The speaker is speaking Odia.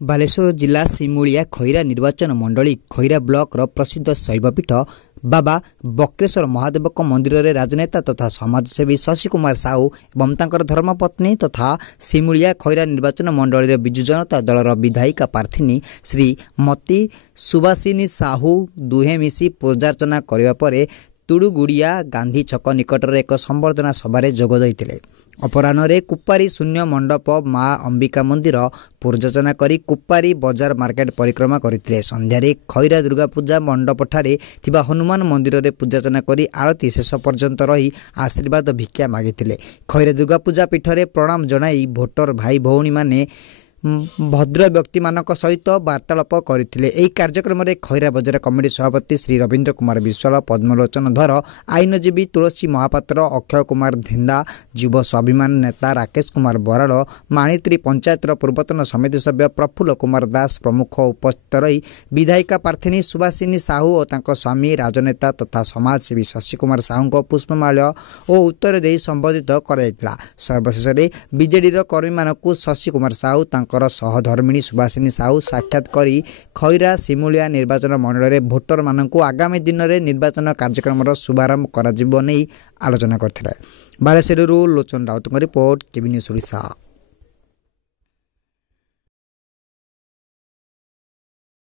ବାଲେଶ୍ୱର ଜିଲ୍ଲା ସିମୁଳିଆ ଖଇରା ନିର୍ବାଚନ ମଣ୍ଡଳୀ ଖଇରା ବ୍ଲକର ପ୍ରସିଦ୍ଧ ଶୈବପୀଠ ବାବା ବକ୍ରେଶ୍ୱର ମହାଦେବଙ୍କ ମନ୍ଦିରରେ ରାଜନେତା ତଥା ସମାଜସେବୀ ଶଶି କୁମାର ସାହୁ ଏବଂ ତାଙ୍କର ଧର୍ମପତ୍ନୀ ତଥା ସିମୁଳିଆ ଖଇରା ନିର୍ବାଚନ ମଣ୍ଡଳୀର ବିଜୁ ଜନତା ଦଳର ବିଧାୟିକା ପ୍ରାର୍ଥିନୀ ଶ୍ରୀମତୀ ସୁବାସିନୀ ସାହୁ ଦୁହେଁ ମିଶି ପୂଜାର୍ଚ୍ଚନା କରିବା ପରେ ତୁଡ଼ୁଗୁଡ଼ିଆ ଗାନ୍ଧୀ ଛକ ନିକଟରେ ଏକ ସମ୍ବର୍ଦ୍ଧନା ସଭାରେ ଯୋଗ ଦେଇଥିଲେ। ଅପରାହ୍ନରେ କୁପାରୀ ଶୂନ୍ୟ ମଣ୍ଡପ ମା ଅମ୍ବିକା ମନ୍ଦିର ପୂଜାର୍ଚ୍ଚନା କରି କୁପାରୀ ବଜାର ମାର୍କେଟ ପରିକ୍ରମା କରିଥିଲେ। ସନ୍ଧ୍ୟାରେ ଖଇରା ଦୁର୍ଗାପୂଜା ମଣ୍ଡପଠାରେ ଥିବା ହନୁମାନ ମନ୍ଦିରରେ ପୂଜାର୍ଚ୍ଚନା କରି ଆଳତୀ ଶେଷ ପର୍ଯ୍ୟନ୍ତ ରହି ଆଶୀର୍ବାଦ ଭିକ୍ଷା ମାଗିଥିଲେ। ଖଇରା ଦୁର୍ଗାପୂଜା ପୀଠରେ ପ୍ରଣାମ ଜଣାଇ ଭୋଟର ଭାଇ ଭଉଣୀମାନେ ଭଦ୍ର ବ୍ୟକ୍ତିମାନଙ୍କ ସହିତ ବାର୍ତ୍ତାଳାପ କରିଥିଲେ। ଏହି କାର୍ଯ୍ୟକ୍ରମରେ ଖଇରା ବଜାର କମିଟି ସଭାପତି ଶ୍ରୀ ରବୀନ୍ଦ୍ର କୁମାର ବିଶ୍ୱାଳ, ପଦ୍ମଲୋଚନ ଧର, ଆଇନଜୀବୀ ତୁଳସୀ ମହାପାତ୍ର, ଅକ୍ଷୟ କୁମାର ଧେନ୍ଦା, ଯୁବ ସ୍ୱାଭିମାନ ନେତା ରାକେଶ କୁମାର ବରାଳ, ମାଣିତ୍ରୀ ପଞ୍ଚାୟତର ପୂର୍ବତନ ସମିତି ସଭ୍ୟ ପ୍ରଫୁଲ୍ଲ କୁମାର ଦାସ ପ୍ରମୁଖ ଉପସ୍ଥିତ ରହି ବିଧାୟିକା ପ୍ରାର୍ଥିନୀ ସୁବାସିନୀ ସାହୁ ଓ ତାଙ୍କ ସ୍ୱାମୀ ରାଜନେତା ତଥା ସମାଜସେବୀ ଶଶି କୁମାର ସାହୁଙ୍କ ପୁଷ୍ପମାଲ୍ୟ ଓ ଉତ୍ତର ଦେଇ ସମ୍ବୋଧିତ କରାଯାଇଥିଲା। ସର୍ବଶେଷରେ ବିଜେଡିର କର୍ମୀମାନଙ୍କୁ ଶଶି କୁମାର ସାହୁ ତାଙ୍କର ସହଧର୍ମିଣୀ ସୁବାସିନୀ ସାହୁ ସାକ୍ଷାତ କରି ଖଇରା ସିମୁଳିଆ ନିର୍ବାଚନ ମଣ୍ଡଳୀରେ ଭୋଟରମାନଙ୍କୁ ଆଗାମୀ ଦିନରେ ନିର୍ବାଚନ କାର୍ଯ୍ୟକ୍ରମର ଶୁଭାରମ୍ଭ କରାଯିବ ନେଇ ଆଲୋଚନା କରିଥିଲେ। ବାଲେଶ୍ୱରରୁ ଲୋଚନ ରାଉତଙ୍କ ରିପୋର୍ଟ, କେବି ନ୍ୟୁଜ୍ ଓଡ଼ିଶା।